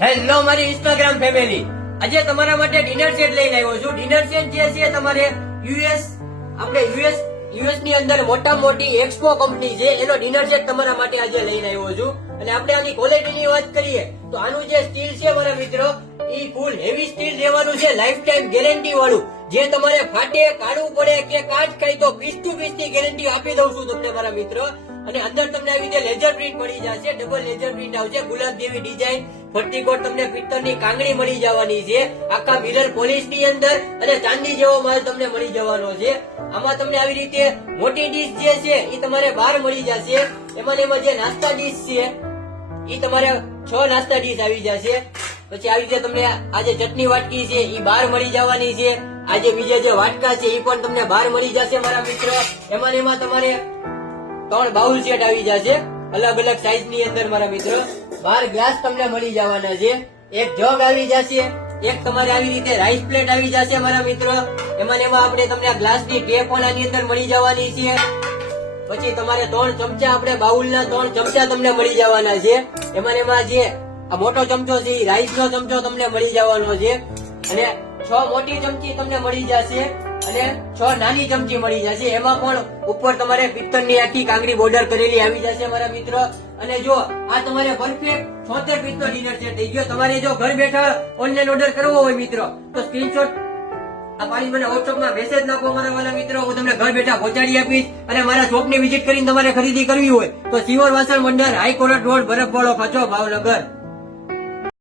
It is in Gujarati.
હેલો મારી ઇન્સ્ટાગ્રામ ફેમિલી આજે તમારા માટે ડિનર સેટ લઈને આવ્યો છું. ડિનર સેટ જે છે તમારે યુએસ આપણે યુએસ યુએસની અંદર મોટા મોટી એક્સપો કંપની છે, એનો ડિનર સેટ તમારા માટે આજે લઈને આવ્યો છું. અને આપણે આની ક્વોલિટીની વાત કરીએ, તો આનું જે સ્ટીલ છે મારા મિત્રો, ઈ ફૂલ હેવી સ્ટીલ રહેવાનું છે લાઈફ ટાઈમ ગેરંટી વાળું. જે તમારે ફાટે, કાઢવું પડે કે કાચ ખાઈ તો પીસ ટુ પીસની ગેરંટી આપી દઉં છું તમને મારા મિત્રો. અને અંદર તમને આવી રીતે લેઝર પ્રિન્ટ મળી જશે. ડબલ લેઝર પ્રિન્ટ આવશે. ગુલાબ જેવી ડિઝાઇન ફરતી કોટ તમને પિત્તળની કાંગડી મળી જવાની છે. આખા મિરર પોલીસની અંદર અને ચાંદી જેવો માલ તમને મળી જવાનો છે. આમાં તમને આવી રીતે મોટી ડીશ જે છે એ તમારે બહાર મળી જશે. એમાં એમાં જે નાસ્તા ડીશ છે એ તમારે છ નાસ્તા ડીશ આવી જશે. પછી આવી રીતે તમને આજે ચટણી વાટકી છે, ઈ બહાર મળી જવાની છે. આજે બીજા જે વાટકા છે, ઈ પણ તમને બહાર મળી જશે, મારા મિત્ર. એમાં એમાં તમારે ત્રણ બાઉલ સેટ આવી જશે, અલગ અલગ સાઈઝની અંદર, મારા મિત્રો. બાર ગ્લાસ તમને મળી જવાના છે. એક જગ આવી જશે, એક તમારે આવી રીતે રાઈસ પ્લેટ આવી જશે, મારા મિત્રો. એમાં એમાં આપણે તમને ગ્લાસની ટેપ પણ આની અંદર મળી જવાની છે. પછી તમારે ત્રણ ચમચા આપણે બાઉલના ત્રણ ચમચા તમને મળી જવાના છે. એમાં એમાં જે આ મોટો ચમચો છે રાઈસ નો ચમચો તમને મળી જવાનો છે. અને છ મોટી ચમચી તમને મળી જશે અને છ નાની ચમચી મળી જશે. એમાં પણ ઉપર તમારે પિત્તળની આખી કાંગડી બોર્ડર કરેલી આવી જશે, મારા મિત્ર. અને જો આ તમારે પરફેક્ટ છોતેર પીસ નો ડિનર સેટ થઈ ગયો. તમારે જો ઘર બેઠા ઓનલાઈન ઓર્ડર કરવો હોય, મિત્રો, તો સ્ક્રીનશોટ પાડી મને વોટ્સઅપમાં મેસેજ નાખો, મારા વાલા મિત્રો. હું તમને ઘર બેઠા પહોંચાડી આપીશ અને મારા શોપની વિઝિટ કરીને તમારે ખરીદી કરવી હોય. તો સિવર વાસણ મંડળ હાઈકોર્ટ રોડ બરફવાળો ખાચો ભાવનગર.